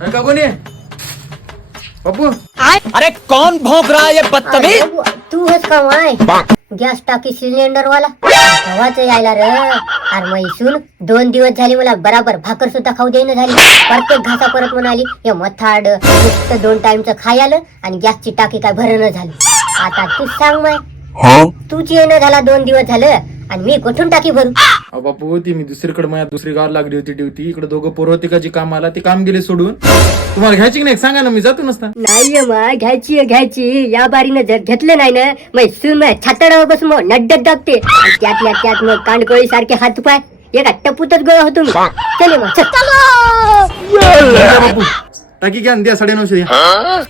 का कोणी बापू? अरे कौन भौंक रहा है ये बदतमीज? तू हस का माय गॅस टाकी सिलेंडर वाला गव्हाच यायला रे. अरे मैसून 2 दिवस झाले मला बराबर भाकर सुद्धा खाऊ देईन झाली. प्रत्येक घासा परत म्हणाली हे मथाड नुसतं 2 टाइमचं खाय आलं आणि गॅसची टाकी काय भरणं झाली. आता तू सांग माय तूच येणं झाला 2 दिवस झालं आणि मी कुठून टाकी भरू? बापू ती मी दुसरीकडे माझ्या दुसरी गाव लागली होती ड्युटी. इकडे दोघं पोरवतिकाची काम आला ते काम गेले सोडून. तुम्हाला घ्यायची की नाही सांगा ना, मी जातो नसता. नाही मा घ्यायची या बारीनं जर घेतलं नाही ना मग सून छातडावर बस मग नड्ड्यात दाबते. त्यातल्या त्यात मग कांडकोळी सारखे हात पाय एका टपूतच गोळा होतो मी. चले मग द्या बापू टाकी घ्या आणि द्या 950 द्या.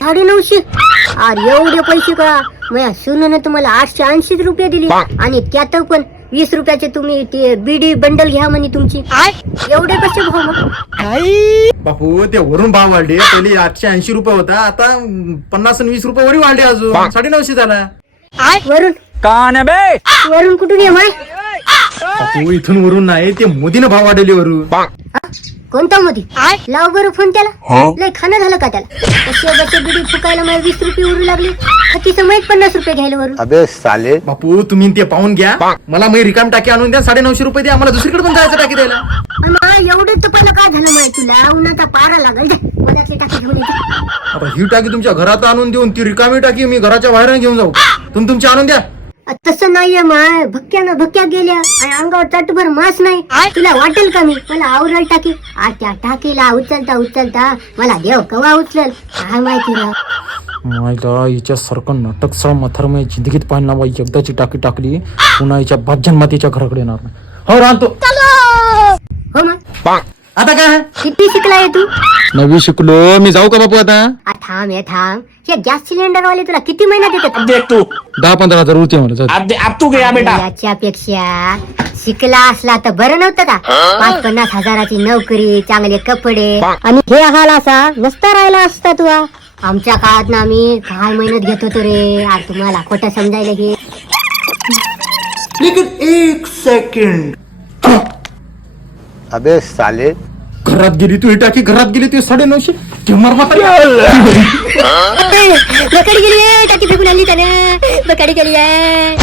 950. अरे एवढे पैसे का? माझ्या सुननं तुम्हाला 880 रुपये दिली आणि त्यात पण 20 रुपयाचे तुम्ही ते बीडी बंडल घ्या म्हणे तुमची. एवढे कसे भाव मग? बापू ते वरून भाव वाढले. पहिले 880 रुपये होता, आता 50 आणि 20 रुपये वरी वाढले. अजून 950 झाला. वरून कौन है बे? वरून कुठून ये माय? बापू इथून वरून नाही, ते मोदीनं भाव वाढवले वरून. कोणता मोदी? लाव बरं फोन त्याला. लय खाणं झालं का त्याला? कसे बिडी फुकायला मला 20 रुपये उरू लागले. तिचं माहित 50 रुपये घ्यायला वरून. अबे साले. बापू तुम्ही ते पाहून घ्या. मला मग रिकाम टाकी आणून द्या. 950 रुपये द्या. मला दुसरीकडे पण जायचं टाकी द्यायला. एवढं तर पहिलं काय झालं माहिती तुला? उन्हाचा पारा लागल. उन्हातली टाकी घेऊन येते. आता ही टाकी तुमच्या घरात आणून देऊन ती रिकामी टाकी मी घराच्या बाहेर घेऊन जाऊ? तुम्ही तुमची आणून द्या. तसं नाहीये माय. भक्क्या गेल्या आणि अंगावर चटभर मास नाही. तुला वाटेल का मी मला आवराल टाकी? त्या टाकीला उचलता मला देव कवा उचल काय माहिती राव. माझ्या हिच्या सारखं नाटक सळ मथार माझ्या जिंदगीत पाहिला बाई. एकदाची टाकी टाकली पुन्हा हिच्या भात मातीच्या घराकडे येणार नाही. हो राहतो. हो मग आता काय किती शिकलाय तू? 9वी शिकलो. मी जाऊ का बापू आता? थांब हे गॅस सिलेंडर वाले तुला किती महिना देतात? देख तू 10-15 हजार होते मला. अब तू गया बेटा. याच्यापेक्षा शिकला असला तर बरं नव्हतं का? 50-50 हजाराची नोकरी, चांगले कपडे आणि हे हाल असा नसता राहिला असता तुला. आमच्या काळात ना आम्ही काय मेहनत घेत होतो रे. आज तुम्हाला खोटं समजायला घे. लेकिन 1 सेकंड. अबे साले. घरात गेली तू ही टाकी, घरात गेली तू 950. बकडी गेली आहे टाकी फेकून आली त्याने. बकडी गेली आहे.